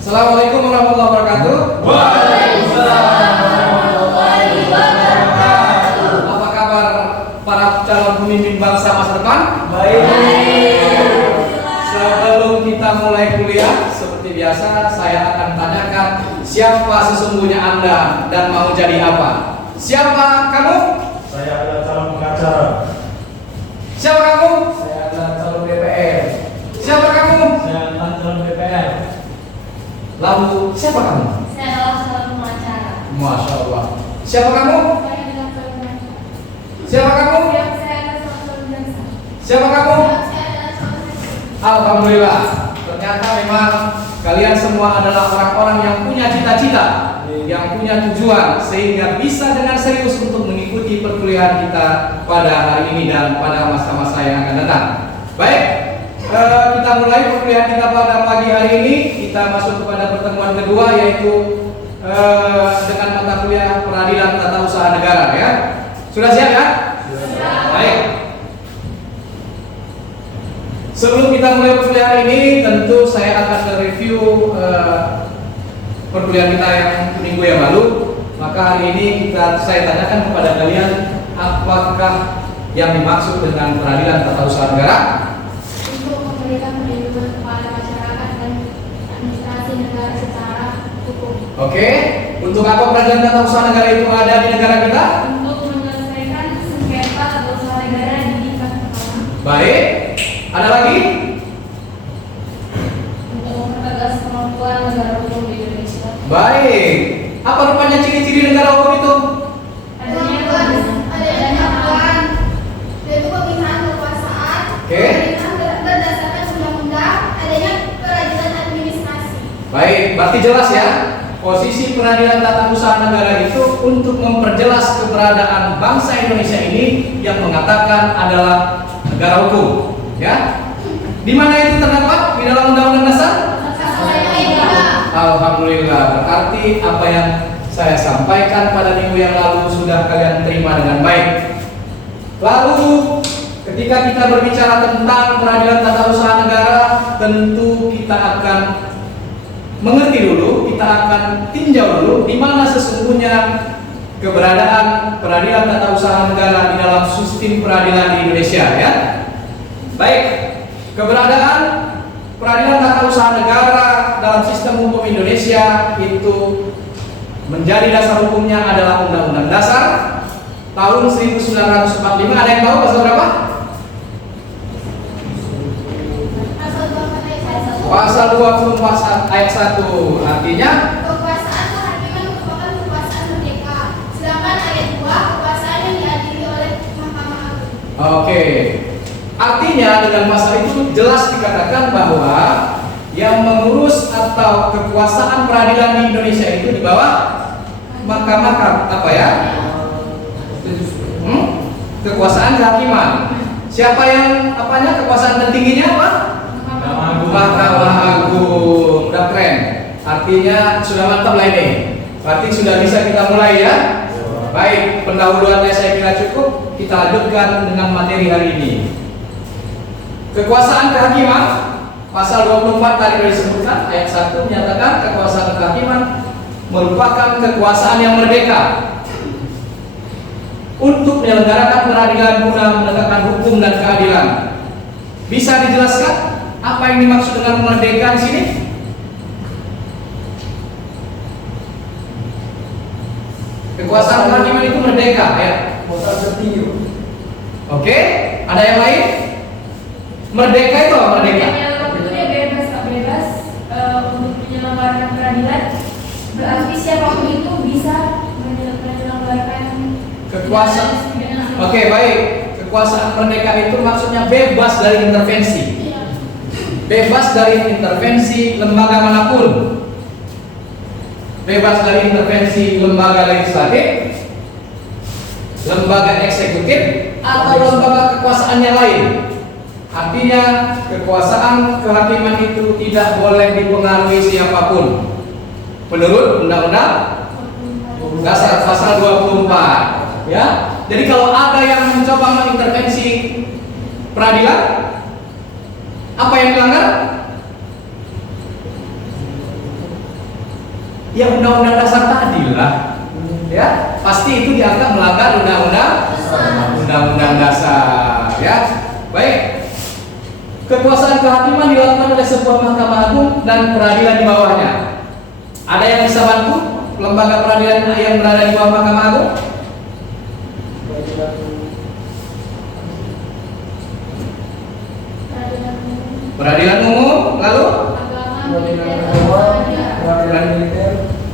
Assalamualaikum warahmatullahi wabarakatuh. Waalaikumsalam warahmatullahi wabarakatuh. Apa kabar para calon pemimpin bangsa masa depan? Baik. Sebelum kita mulai kuliah, seperti biasa saya akan tanyakan siapa sesungguhnya Anda dan mau jadi apa? Siapa kamu? Saya adalah calon pengacara. Siapa kamu? Saya adalah calon DPR. Siapa kamu? Saya adalah calon DPR. Lalu siapa kamu? Saya adalah calon pengacara. Masya Allah. Siapa kamu? Saya adalah calon pengacara. Siapa kamu? Saya adalah calon jaksa. Siapa kamu? Saya adalah calon hakim. Alhamdulillah. Ternyata memang kalian semua adalah orang-orang yang punya cita-cita, yang punya tujuan, sehingga bisa dengan serius untuk mengikuti perkuliahan kita pada hari ini dan pada masa-masa yang akan datang. Baik, kita mulai perkuliahan kita pada pagi hari ini. Kita masuk kepada pertemuan kedua, yaitu dengan mata kuliah peradilan tata usaha negara. Ya, sudah siap ya? Baik. Sebelum kita mulai perkuliahan ini, tentu saya akan mereview perkuliahan kita yang minggu yang lalu. Maka hari ini saya tanyakan kepada kalian, apakah yang dimaksud dengan peradilan tata usaha negara? Untuk memberikan perlindungan kepada masyarakat dan administrasi negara secara hukum. Oke, untuk apa peradilan tata usaha negara itu ada di negara kita? Untuk menyelesaikan sengketa tata usaha negara di tingkat pertama. Baik, ada lagi? Untuk mempertegas kemampuan negara hukum di Indonesia. Baik, apa rupanya ciri-ciri negara hukum itu? Adanya aturan, yaitu pemisahan kekuasaan, Oke. pemerintahan berdasarkan undang-undang, adanya peradilan administrasi. Baik, berarti jelas ya. Posisi peradilan tata usaha negara itu untuk memperjelas keberadaan bangsa Indonesia ini yang mengatakan adalah negara hukum, ya. Di mana itu terdapat? Di dalam Undang-Undang Dasar? Alhamdulillah, berarti apa yang saya sampaikan pada minggu yang lalu sudah kalian terima dengan baik. Lalu ketika kita berbicara tentang peradilan tata usaha negara, tentu kita akan mengerti dulu, kita akan tinjau dulu di mana sesungguhnya keberadaan peradilan tata usaha negara di dalam sistem peradilan di Indonesia, ya. Baik, keberadaan peradilan tata usaha negara dalam sistem hukum Indonesia itu menjadi dasar hukumnya adalah Undang-Undang Dasar tahun 1945. Ada yang tahu pasal berapa? Pasal 24 ayat 1. Artinya Kekuasaan kehakiman merupakan kekuasaan merdeka, sedangkan ayat 2 kekuasaan yang diadili oleh Mahkamah Agung. oke. Artinya dengan pasal itu jelas dikatakan bahwa yang mengurus atau kekuasaan peradilan di Indonesia itu di bawah Mahkamah apa ya? Kekuasaan kehakiman. Siapa yang apanya kekuasaan tertingginya apa? Mahkamah Agung. Udah keren. Artinya sudah mantap lah ini. Berarti sudah bisa kita mulai ya. Baik, pendahuluannya saya kira cukup. Kita lanjutkan dengan materi hari ini. Kekuasaan kehakiman, pasal 24 tadi sudah disebutkan, ayat 1 menyatakan kekuasaan kehakiman merupakan kekuasaan yang merdeka untuk menyelenggarakan peradilan guna menegakkan hukum dan keadilan. Bisa dijelaskan apa yang dimaksud dengan merdeka di sini? Kekuasaan kehakiman itu merdeka, ya. Oke, ada yang lain? Merdeka itu apa merdeka? Waktunya bebas untuk menyelenggarakan peradilan. Berarti siapapun itu bisa menyelenggarakan Kekuasaan. Oke, baik. Kekuasaan merdeka itu maksudnya bebas dari intervensi. Bebas dari intervensi lembaga manapun. Bebas dari intervensi lembaga legislatif, lembaga eksekutif, atau lembaga kekuasaan yang lain. Artinya kekuasaan kehakiman itu tidak boleh dipengaruhi siapapun. Menurut Undang-Undang Dasar pasal 24, ya. Jadi kalau ada yang mencoba mengintervensi peradilan, apa yang dilanggar? Ya undang-undang dasar tadi lah. Ya, pasti itu dianggap melanggar undang-undang dasar. Ya, baik. Kekuasaan kehakiman dilakukan oleh sebuah mahkamah agung dan peradilan di bawahnya. Ada yang bisa bantu lembaga peradilan yang berada di bawah mahkamah agung? Peradilan umum, lalu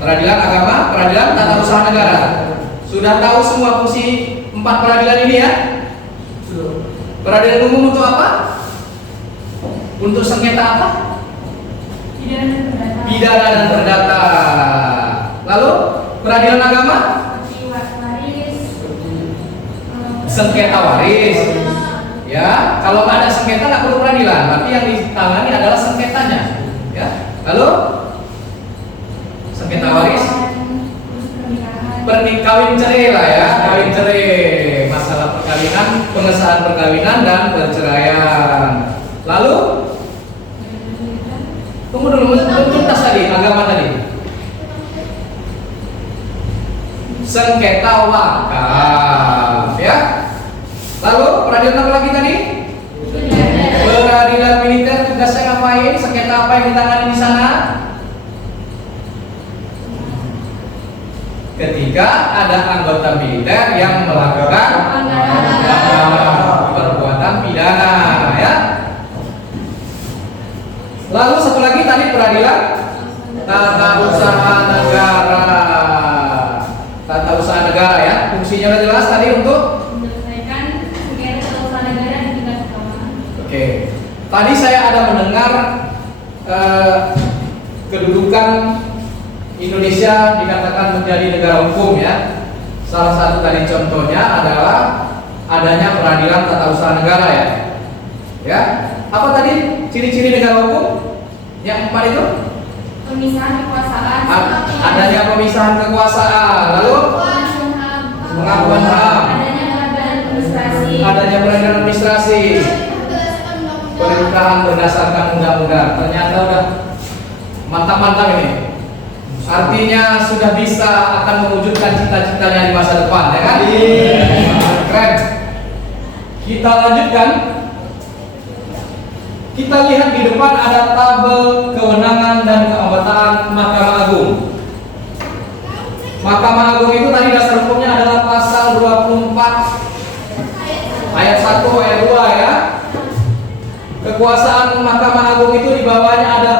peradilan agama, peradilan tata usaha negara. Sudah tahu semua fungsi 4 peradilan ini ya? Peradilan umum untuk apa? Untuk sengketa apa? Pidana dan perdata. Lalu peradilan agama? Sengketa waris. Ya, kalau nggak ada sengketa nggak perlu peradilan. Tapi yang ditangani adalah sengketanya. Ya, lalu sengketa waris, kawin cerai lah ya, kawin cerai, masalah perkawinan, pengesahan perkawinan dan perceraian. Lalu tunggu dulu, belum tuntas tadi, agama tadi. Sengketa wakaf, ya. Lalu peradilan apa lagi tadi? Peradilan militer, tugasnya ngapain? Sengketa apa yang ditangani di sana? Ketika ada anggota militer yang melakukan perbuatan pidana, ya. Lalu satu lagi tadi peradilan tata usaha negara. Tata usaha negara ya, fungsinya udah jelas tadi untuk menyelesaikan sengketa tata usaha negara di tingkat kecamatan. Oke. Tadi saya ada mendengar kedudukan Indonesia dikatakan menjadi negara hukum ya. Salah satu tadi contohnya adalah adanya peradilan tata usaha negara ya. Ya. Apa tadi ciri-ciri negara hukum? Yang 4 itu? Pemisahan kekuasaan. Adanya pemisahan kekuasaan. Lalu pengakuan HAM. Adanya peradilan administrasi. Adanya peradilan administrasi. Pernikahan berdasarkan undang-undang. Ternyata udah mantap-mantap ini. Artinya sudah bisa akan mewujudkan cita-citanya di masa depan, ya kan? Keren. Kita lanjutkan. Kita lihat di depan ada tabel kewenangan dan keanggotaan Mahkamah Agung. Mahkamah Agung itu tadi dasar hukumnya adalah pasal 24 ayat 1 ayat 2 ya. Kekuasaan Mahkamah Agung itu di bawahnya ada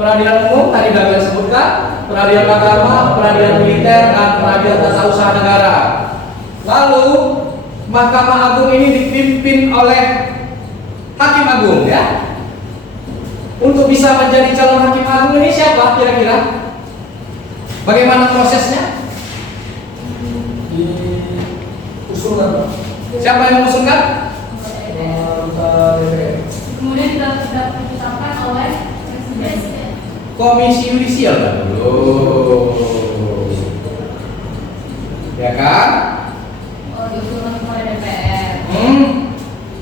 peradilan umum tadi sudah saya sebutkan, peradilan agama, peradilan militer, dan peradilan tata usaha negara. Lalu Mahkamah Agung ini dipimpin oleh Hakim Agung ya. Untuk bisa menjadi calon Hakim Agung ini siapa kira-kira? Bagaimana prosesnya? Diusulkan Pak. Siapa yang mengusulkan? Kemudian ditetapkan oleh presiden. Komisi Yudisial kan dulu. Ya kan? Oh, diusulkan oleh DPR.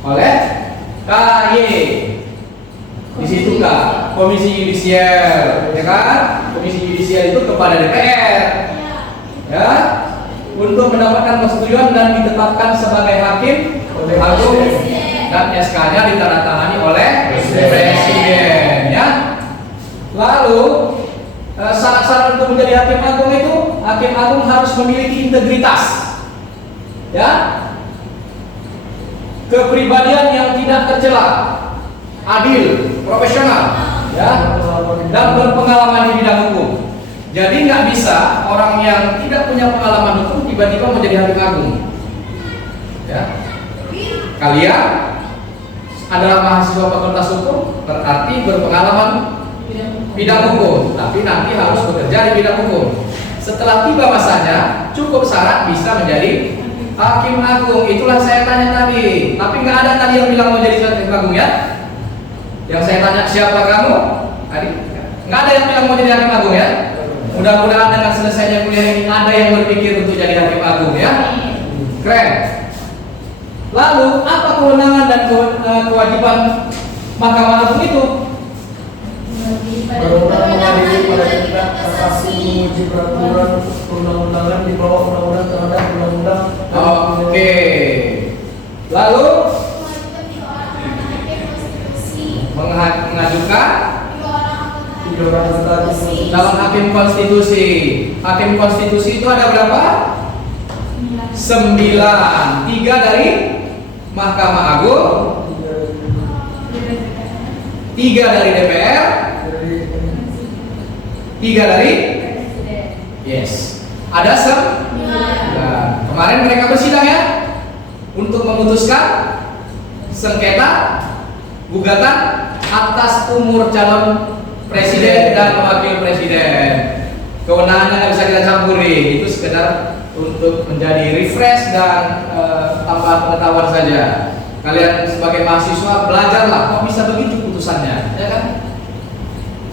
Oleh KY. Di situ Kak, Komisi Yudisial, ya kan? Komisi Yudisial itu kepada DPR. Ya. Untuk mendapatkan persetujuan dan ditetapkan sebagai hakim agung dan SK-nya ditandatangani oleh presiden ya. Lalu syarat-syarat untuk menjadi hakim agung itu, hakim agung harus memiliki integritas ya, kepribadian yang tidak tercela, adil, profesional ya, dan berpengalaman di bidang hukum. Jadi nggak bisa orang yang tidak punya pengalaman hukum tiba-tiba menjadi hakim agung. Ya. Kalian adalah mahasiswa fakultas hukum, berarti berpengalaman bidang hukum, tapi nanti harus bekerja di bidang hukum. Setelah tiba masanya, cukup syarat bisa menjadi hakim agung. Itulah saya tanya tadi. Tapi nggak ada tadi yang bilang mau jadi hakim agung ya. Yang saya tanya siapa kamu? Tadi nggak ada yang bilang mau jadi hakim agung ya. Mudah-mudahan dengan selesainya kuliah ini ada yang berpikir untuk jadi hakim agung ya. Keren. Lalu apa kewenangan dan kewajiban Mahkamah Agung itu? Berwenang mengadili pada tindak kasasi menguji peraturan perundang-undangan di bawah undang-undang terhadap undang-undang. Oke. Lalu Mengajukan 3 orang anggota hakim konstitusi. mengajukan 3 orang anggota hakim 3 orang anggota hakim konstitusi. calon hakim konstitusi. Hakim konstitusi itu ada berapa? 9. 3 dari Mahkamah Agung, 3 dari DPR, 3 dari yes. Ada Nah, kemarin mereka bersidang ya untuk memutuskan sengketa gugatan atas umur calon presiden dan wakil presiden. Kewenangannya nggak bisa kita campuri, itu sekedar untuk menjadi refresh dan tambah pengetahuan saja. Kalian sebagai mahasiswa belajarlah kok bisa begitu putusannya, ya kan?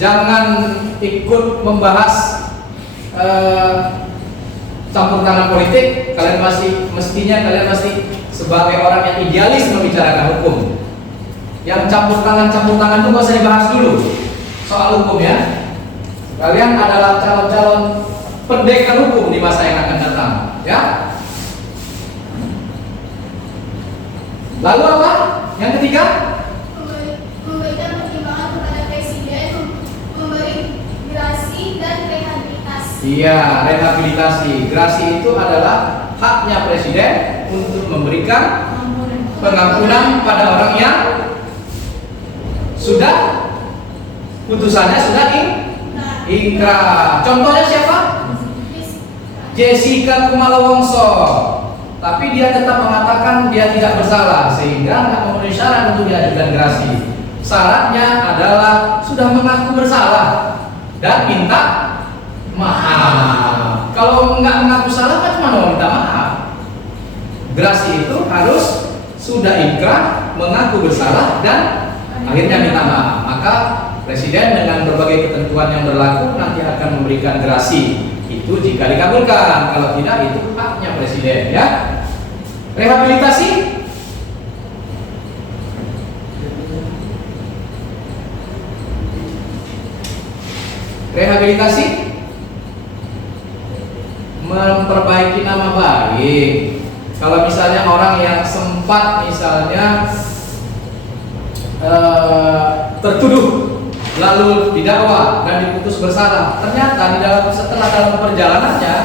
Jangan ikut membahas campur tangan politik. Kalian mestinya sebagai orang yang idealis membicarakan hukum. Yang campur tangan itu nggak usah dibahas dulu soal hukum ya. Kalian adalah calon-calon pendekar hukum di masa yang akan datang, ya. Lalu apa? Yang ketiga? Memberikan pertimbangan kepada presiden memberi gerasi dan rehabilitasi. Iya, rehabilitasi. Gerasi itu adalah haknya presiden untuk memberikan pengampunan pada orang yang sudah putusannya sudah ingkrah. Contohnya siapa? Jessica Kumala Wongso. Tapi dia tetap mengatakan dia tidak bersalah sehingga tidak memenuhi syarat untuk diajukan gerasi. Syaratnya adalah sudah mengaku bersalah dan minta maaf. Kalau nggak mengaku salah kan cuma mau minta maaf. Gerasi itu harus sudah ingkrah, mengaku bersalah dan akhirnya minta maaf. Maka presiden dengan berbagai ketentuan yang berlaku nanti akan memberikan gerasi. Itu jika dikabulkan, kalau tidak itu haknya presiden ya. Rehabilitasi memperbaiki nama baik. Kalau misalnya orang yang sempat misalnya tertuduh lalu didakwa dan diputus bersalah, ternyata setelah dalam perjalanannya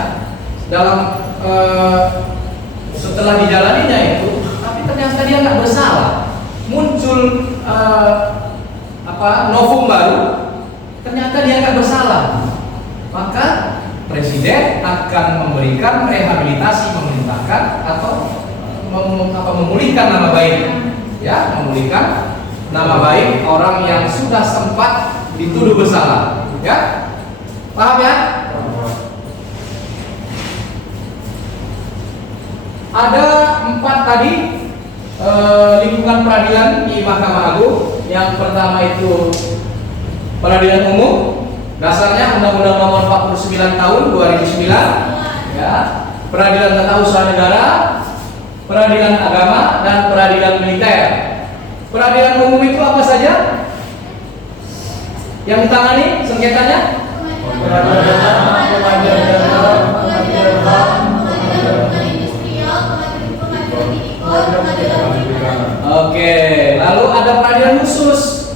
setelah dijalaninya itu, tapi ternyata dia nggak bersalah, muncul novum baru, ternyata dia nggak bersalah, maka presiden akan memberikan rehabilitasi, memerintahkan atau memulihkan nama baik, ya, memulihkan nama baik orang yang sudah sempat dituduh bersalah, ya, paham ya? Ada 4 tadi lingkungan peradilan di Mahkamah Agung. Yang pertama itu peradilan umum, dasarnya Undang-Undang Nomor 49 Tahun 2009, ya. Peradilan Tata Usaha Negara, peradilan agama, dan peradilan militer. Peradilan umum itu apa saja yang ditangani sengketanya? Oke, lalu ada peradilan khusus.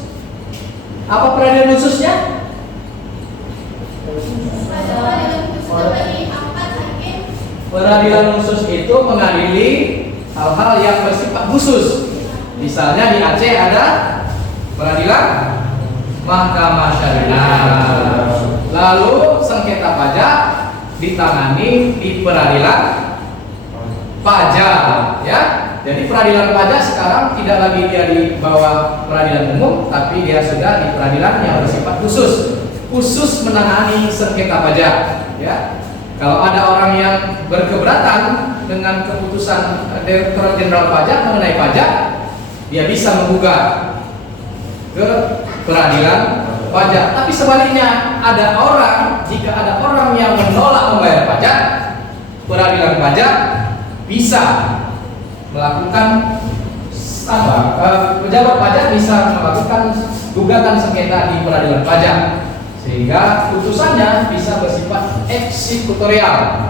Apa peradilan khususnya? Peradilan khusus itu mengadili hal-hal yang bersifat khusus. Misalnya di Aceh ada peradilan Mahkamah Syariah. Lalu sengketa pajak ditangani di peradilan pajak, ya. Jadi peradilan pajak sekarang tidak lagi dia di bawah peradilan umum, tapi dia sudah di peradilan yang bersifat khusus menangani sengketa pajak, ya. Kalau ada orang yang berkeberatan dengan keputusan Direktorat Jenderal Pajak mengenai pajak, dia bisa menggugat ke peradilan pajak. Tapi sebaliknya, jika ada orang yang menolak membayar pajak, peradilan pajak bisa melakukan pejabat pajak bisa melakukan gugatan sengketa di peradilan pajak. Sehingga putusannya bisa bersifat eksekutorial,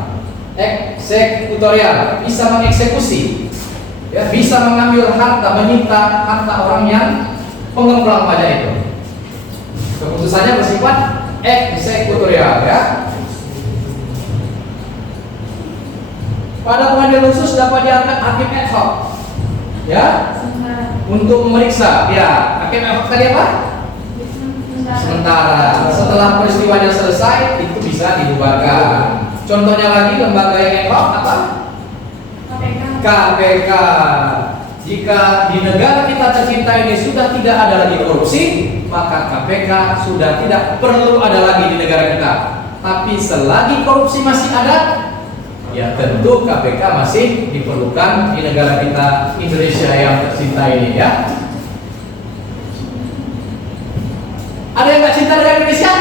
bisa mengeksekusi, ya, bisa mengambil harta, menyita harta orang yang pengembang pajak itu. Keputusannya bersifat eksekutorial, ya. Pada pengadilan khusus dapat diangkat hakim ad hoc, ya, untuk memeriksa. Ya, hakim ad hoc tadi apa? Sementara. Setelah peristiwanya selesai, itu bisa dibubarkan. Contohnya lagi lembaga yang ad hoc apa? KPK. Jika di negara kita tercinta ini sudah tidak ada lagi korupsi, maka KPK sudah tidak perlu ada lagi di negara kita. Tapi selagi korupsi masih ada, ya tentu KPK masih diperlukan di negara kita Indonesia yang tercinta ini, ya. Ada yang nggak cinta dengan Indonesia?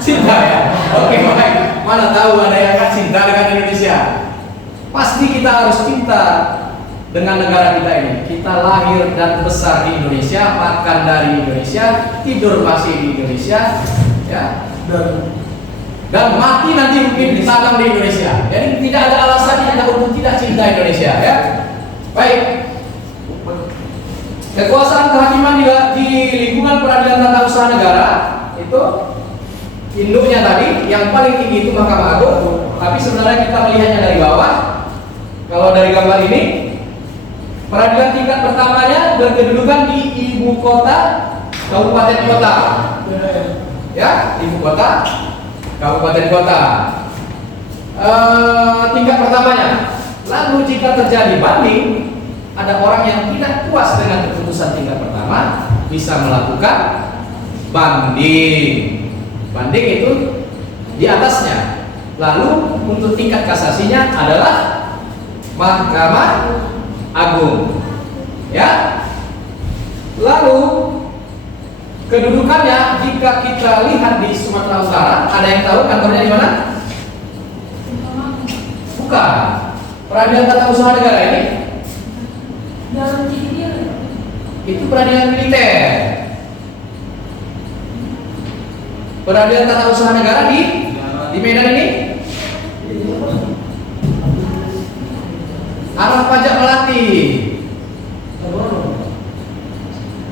Cinta, ya. Oke, baik. Mana tahu ada yang nggak cinta dengan Indonesia? Pasti kita harus cinta dengan negara kita ini. Kita lahir dan besar di Indonesia, makan dari Indonesia, tidur masih di Indonesia, ya. Dan mati nanti mungkin ditanam di Indonesia. Jadi tidak ada alasan kita untuk tidak cinta Indonesia, ya. Baik. Kekuasaan kehakiman di lingkungan peradilan tata usaha negara itu induknya tadi yang paling tinggi itu Mahkamah Agung. Tapi sebenarnya kita melihatnya dari bawah. Kalau dari gambar ini, peradilan tingkat pertamanya berkedudukan di ibu kota kabupaten kota, ya, ibu kota kabupaten kota. Tingkat pertamanya. Lalu jika terjadi banding, ada orang yang tidak puas dengan keputusan tingkat pertama, bisa melakukan banding. Banding itu di atasnya. Lalu untuk tingkat kasasinya adalah Mahkamah Agung, ya. Lalu kedudukannya jika kita lihat di Sumatera Utara, ada yang tahu kantornya di mana? Bukan. Peradilan tata usaha negara ini itu peradilan militer. Peradilan tata usaha negara di Medan ini arah pajak Melati.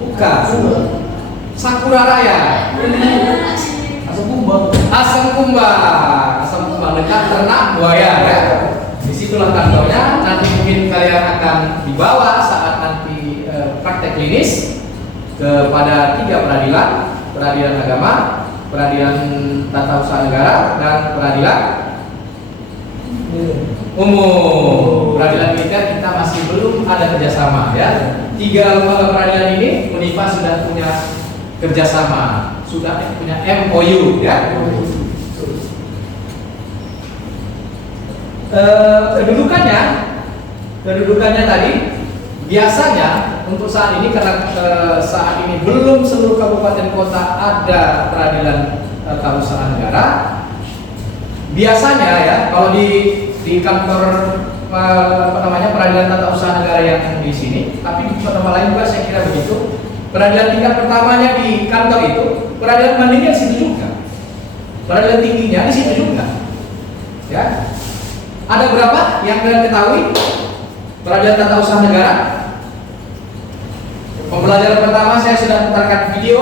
Bukan. Sakura Raya. Asam Kumbang dekat ternak buaya, ya. Disitulah kantornya. Nanti mungkin kalian akan dibawa saat nanti praktek klinis kepada 3 peradilan: peradilan agama, peradilan tata usaha negara, dan peradilan umum. Peradilan militer kita masih belum ada kerjasama, ya. 3 lembaga peradilan ini Unifa sudah punya kerjasama, sudah punya MOU, ya. Kedudukannya tadi biasanya untuk saat ini, karena saat ini belum seluruh kabupaten kota ada peradilan tata usaha negara. Biasanya, ya, kalau di kantor peradilan tata usaha negara yang di sini, tapi di tempat lain juga saya kira begitu. Peradilan tingkat pertamanya di kantor itu, peradilan bandingnya di situ juga, peradilan tingginya di situ juga, ya. Ada berapa yang kalian ketahui peradilan tata usaha negara? Pembelajaran pertama saya sudah putarkan video.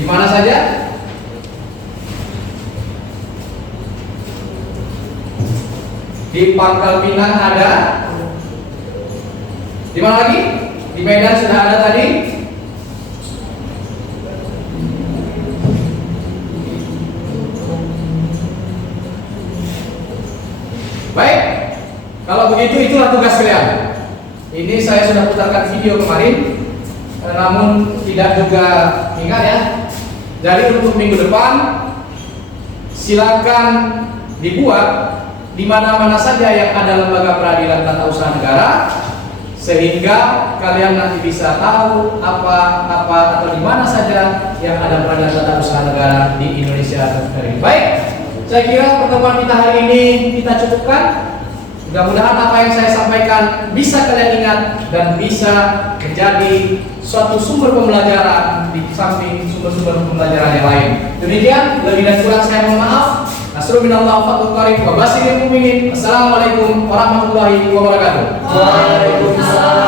Di mana saja? Di Pangkal Pinang ada. Di mana lagi? Di Medan sudah ada tadi. Baik. Kalau begitu itulah tugas kalian. Ini saya sudah putarkan video kemarin, namun tidak juga ingat, ya. Jadi untuk minggu depan silakan dibuat di mana-mana saja yang ada lembaga peradilan tata usaha negara, sehingga kalian nanti bisa tahu apa atau di mana saja yang ada peradilan tata usaha negara di Indonesia. Baik, saya kira pertemuan kita hari ini kita cukupkan. Mudah-mudahan apa yang saya sampaikan bisa kalian ingat dan bisa menjadi suatu sumber pembelajaran di samping sumber sumber-sumber pembelajaran yang lain. Demikian, lebih dan kurang saya mohon maaf. Nasrul minallah fatul karim wa basyiril mu'minin. Assalamualaikum warahmatullahi wabarakatuh. Waalaikumsalam.